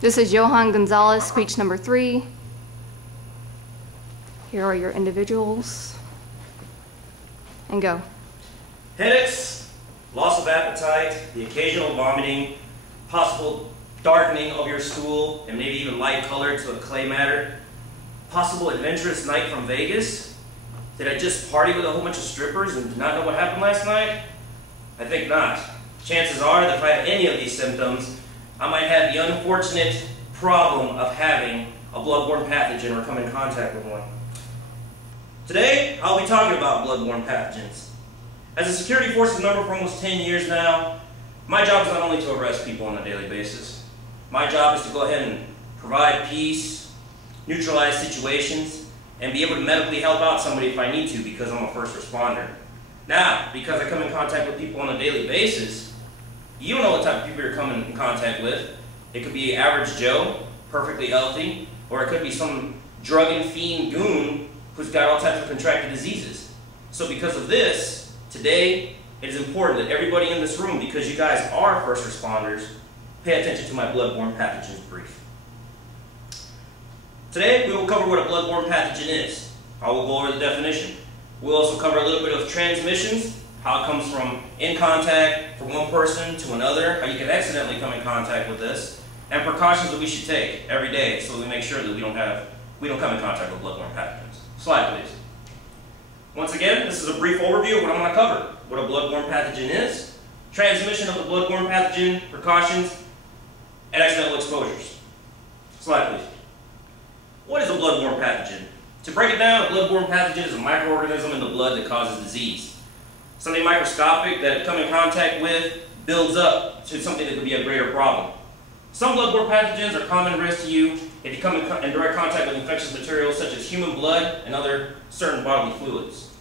This is Johann Gonzalez, speech number 3. Here are your individuals. And go. Headaches, loss of appetite, the occasional vomiting, possible darkening of your stool, and maybe even light colored to a clay matter. Possible adventurous night from Vegas. Did I just party with a whole bunch of strippers and not know what happened last night? I think not. Chances are that if I have any of these symptoms, I might have the unfortunate problem of having a blood-borne pathogen or come in contact with one. Today, I'll be talking about blood-borne pathogens. As a security forces member for almost 10 years now, my job is not only to arrest people on a daily basis. My job is to go ahead and provide peace, neutralize situations, and be able to medically help out somebody if I need to because I'm a first responder. Now, because I come in contact with people on a daily basis, you don't know what type of people you're coming in contact with. It could be average Joe, perfectly healthy, or it could be some drug and fiend goon who's got all types of contracted diseases. So because of this, today it is important that everybody in this room, because you guys are first responders, pay attention to my blood-borne pathogens brief. Today we will cover what a blood-borne pathogen is. I will go over the definition. We'll also cover a little bit of transmissions, how it comes from in contact from one person to another, how you can accidentally come in contact with this, and precautions that we should take every day so we make sure that we don't come in contact with blood-borne pathogens. Slide, please. Once again, this is a brief overview of what I'm going to cover. What a blood-borne pathogen is, transmission of the blood-borne pathogen, precautions, and accidental exposures. Slide, please. What is a blood-borne pathogen? To break it down, a blood-borne pathogen is a microorganism in the blood that causes disease. Something microscopic that come in contact with builds up to something that could be a greater problem. Some blood-borne pathogens are common risk to you if you come in direct contact with infectious materials such as human blood and other certain bodily fluids.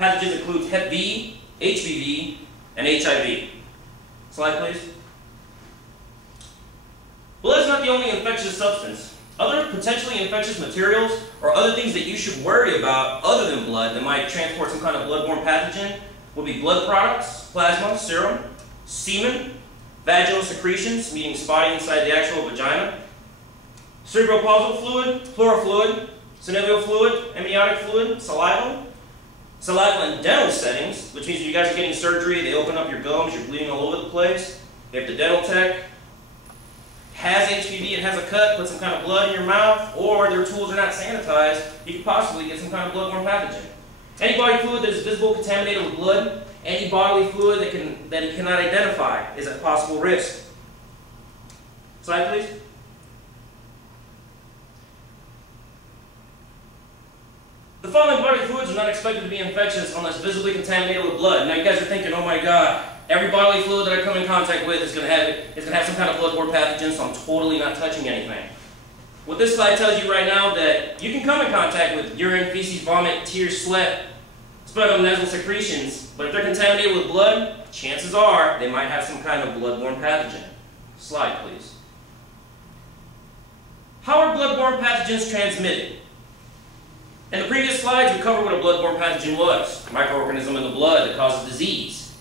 Pathogens include Hep B, HBV, and HIV. Slide, please. Blood is not the only infectious substance. Other potentially infectious materials or other things that you should worry about other than blood that might transport some kind of blood-borne pathogen would be blood products, plasma, serum, semen, vaginal secretions, meaning spotting inside the actual vagina, cerebrospinal fluid, pleural fluid, synovial fluid, amniotic fluid, saliva in dental settings, which means when you guys are getting surgery, they open up your gums, you're bleeding all over the place. If the dental tech has HPV and has a cut, put some kind of blood in your mouth, or their tools are not sanitized, you could possibly get some kind of blood-borne pathogen. Any body fluid that is visible contaminated with blood, any bodily fluid that it cannot identify is at possible risk. Slide, please. The following bodily fluids are not expected to be infectious unless visibly contaminated with blood. Now you guys are thinking, oh my God, every bodily fluid that I come in contact with is going to have some kind of blood-borne pathogen, so I'm totally not touching anything. What this slide tells you right now that you can come in contact with urine, feces, vomit, tears, sweat, sputum, nasal secretions, but if they're contaminated with blood, chances are they might have some kind of blood-borne pathogen. Slide, please. How are blood-borne pathogens transmitted? In the previous slides, we covered what a blood-borne pathogen was, a microorganism in the blood that causes disease.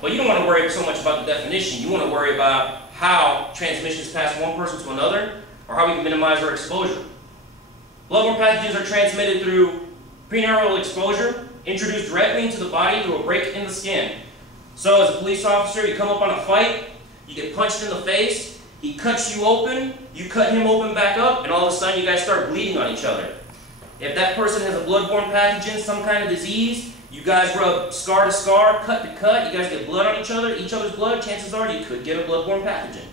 But you don't want to worry so much about the definition. You want to worry about how transmissions pass from one person to another, or how we can minimize our exposure. Blood-borne pathogens are transmitted through preneural exposure, introduced directly into the body through a break in the skin. So as a police officer, you come up on a fight, you get punched in the face, he cuts you open, you cut him open back up, and all of a sudden you guys start bleeding on each other. If that person has a blood-borne pathogen, some kind of disease, you guys rub scar to scar, cut to cut, you guys get blood on each other's blood, chances are you could get a blood-borne pathogen.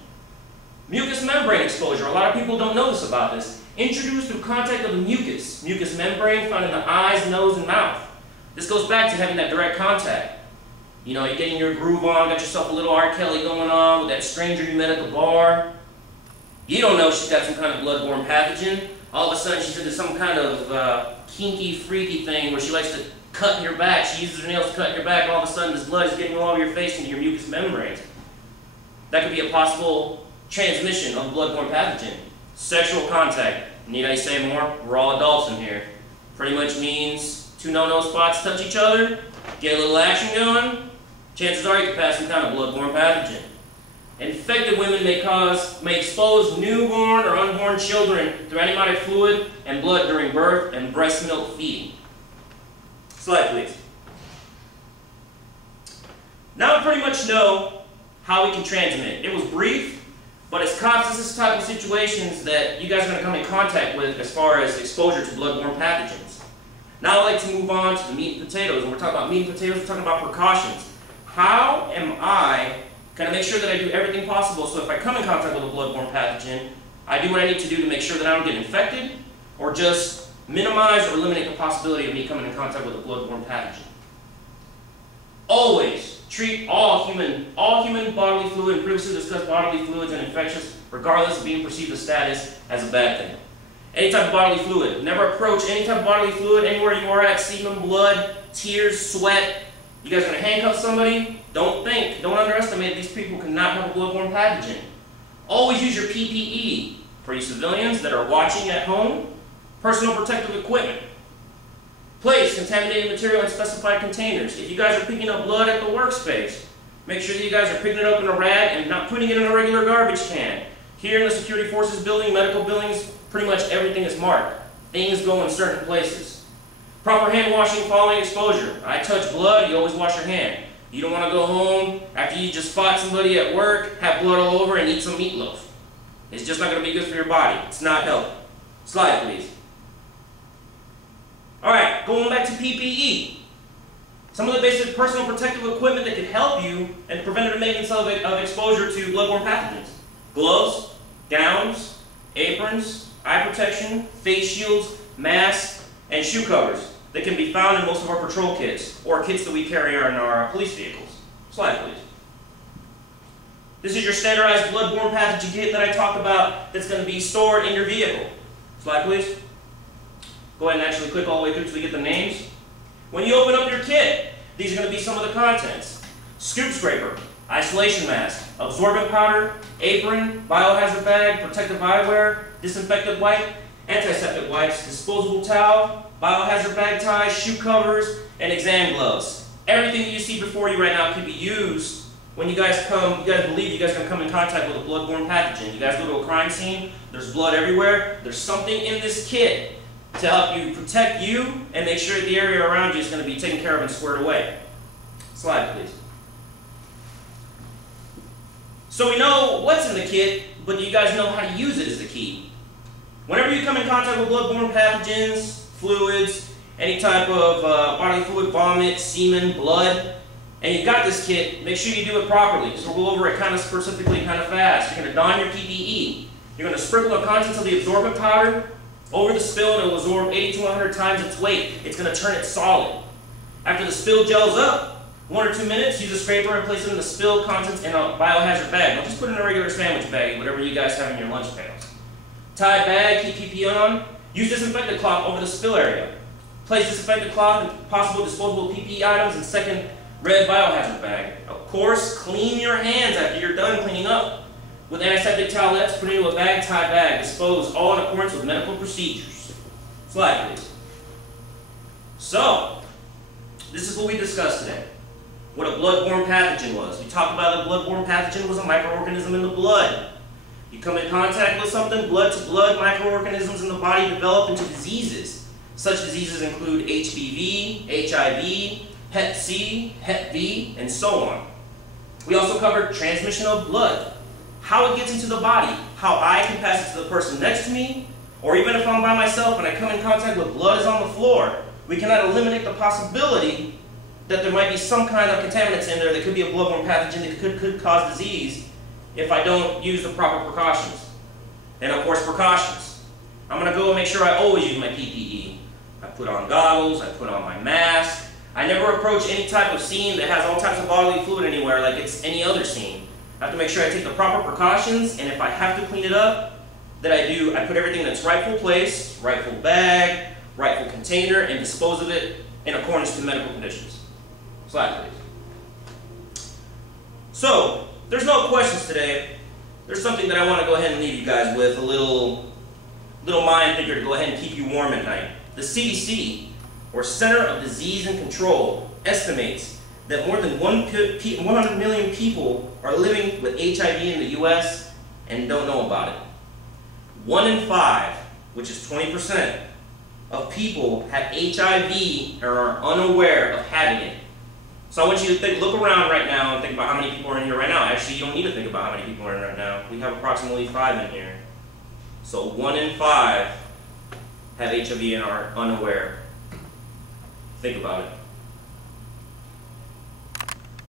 Mucous membrane exposure, a lot of people don't know this about this. Introduced through contact of the mucus membrane found in the eyes, nose, and mouth. This goes back to having that direct contact. You know, you're getting your groove on, got yourself a little R. Kelly going on with that stranger you met at the bar. You don't know she's got some kind of blood-borne pathogen. All of a sudden she's into some kind of kinky, freaky thing where she likes to cut in your back. She uses her nails to cut in your back. All of a sudden this blood is getting all over your face into your mucous membranes. That could be a possible transmission of blood-borne pathogen. Sexual contact. Need I say more? We're all adults in here. Pretty much means two no-no spots touch each other, get a little action going, chances are you could pass some kind of blood-borne pathogen. Infected women may expose newborn or unborn children through antibiotic fluid and blood during birth and breast milk feeding. Slide, please. Now we pretty much know how we can transmit. It was brief, but it's constant this type of situations that you guys are going to come in contact with as far as exposure to bloodborne pathogens. Now I'd like to move on to the meat and potatoes. And we're talking about meat and potatoes, we're talking about precautions. How am I going to make sure that I do everything possible so if I come in contact with a bloodborne pathogen, I do what I need to do to make sure that I don't get infected or just minimize or eliminate the possibility of me coming in contact with a bloodborne pathogen. Always treat all human bodily fluid and previously discussed bodily fluids and infectious, regardless of being perceived as status, as a bad thing. Any type of bodily fluid. Never approach any type of bodily fluid anywhere you are at, semen, blood, tears, sweat. You guys are going to handcuff somebody? Don't underestimate these people cannot have a bloodborne pathogen. Always use your PPE. For you civilians that are watching at home, personal protective equipment. Place contaminated material in specified containers. If you guys are picking up blood at the workspace, make sure that you guys are picking it up in a rag and not putting it in a regular garbage can. Here in the security forces building, medical buildings, pretty much everything is marked. Things go in certain places. Proper hand washing following exposure. I touch blood, you always wash your hand. You don't want to go home after you just fought somebody at work, have blood all over, and eat some meatloaf. It's just not going to be good for your body. It's not healthy. Slide, please. Alright, going back to PPE. Some of the basic personal protective equipment that can help you and prevent the maintenance of exposure to bloodborne pathogens. Gloves, gowns, aprons, eye protection, face shields, masks, and shoe covers that can be found in most of our patrol kits or kits that we carry in our police vehicles. Slide, please. This is your standardized bloodborne pathogen kit that I talked about that's going to be stored in your vehicle. Slide, please. Go ahead and actually click all the way through till we get the names. When you open up your kit, these are going to be some of the contents. Scoop scraper, isolation mask, absorbent powder, apron, biohazard bag, protective eyewear, disinfectant wipe, antiseptic wipes, disposable towel, biohazard bag ties, shoe covers, and exam gloves. Everything that you see before you right now can be used when you guys believe you guys are going to come in contact with a bloodborne pathogen. You guys go to a crime scene, there's blood everywhere, there's something in this kit to help you protect you and make sure that the area around you is going to be taken care of and squared away. Slide, please. So we know what's in the kit, but do you guys know how to use it is the key. Whenever you come in contact with bloodborne pathogens, fluids, any type of bodily fluid, vomit, semen, blood, and you've got this kit, make sure you do it properly. So we'll go over it kind of specifically, kind of fast. You're going to don your PPE. You're going to sprinkle the contents of the absorbent powder over the spill, and it will absorb 80 to 100 times its weight. It's going to turn it solid. After the spill gels up, 1 or 2 minutes, use a scraper and place it in the spilled contents in a biohazard bag. Don't just put it in a regular sandwich bag, whatever you guys have in your lunch pails. Tie bag, keep PPE on. Use disinfectant cloth over the spill area. Place disinfectant cloth and possible disposable PPE items in second red biohazard bag. Of course, clean your hands after you're done cleaning up. With antiseptic towelettes, put into a bag, tie bag. Dispose all in accordance with medical procedures. Slide, please. So, this is what we discussed today. What a bloodborne pathogen was. We talked about the bloodborne pathogen was a microorganism in the blood. You come in contact with something, blood to blood, microorganisms in the body develop into diseases. Such diseases include HBV, HIV, Hep C, Hep B, and so on. We also covered transmission of blood, how it gets into the body, how I can pass it to the person next to me, or even if I'm by myself and I come in contact with blood is on the floor, we cannot eliminate the possibility that there might be some kind of contaminants in there that could be a bloodborne pathogen that could cause disease if I don't use the proper precautions. And of course, precautions. I'm going to go and make sure I always use my PPE. I put on goggles, I put on my mask. I never approach any type of scene that has all types of bodily fluid anywhere like it's any other scene. I have to make sure I take the proper precautions, and if I have to clean it up, that I do. I put everything in its rightful place, rightful bag, rightful container, and dispose of it in accordance to medical conditions. Slide, please. So, there's no questions today. There's something that I want to go ahead and leave you guys with, a little mind figure to go ahead and keep you warm at night. The CDC, or Center of Disease and Control, estimates that more than 100 million people are living with HIV in the US and don't know about it. 1 in 5, which is 20%, of people have HIV or are unaware of having it. So I want you to look around right now and think about how many people are in here right now. Actually, you don't need to think about how many people are in right now. We have approximately 5 in here. So 1 in 5 have HIV and are unaware. Think about it.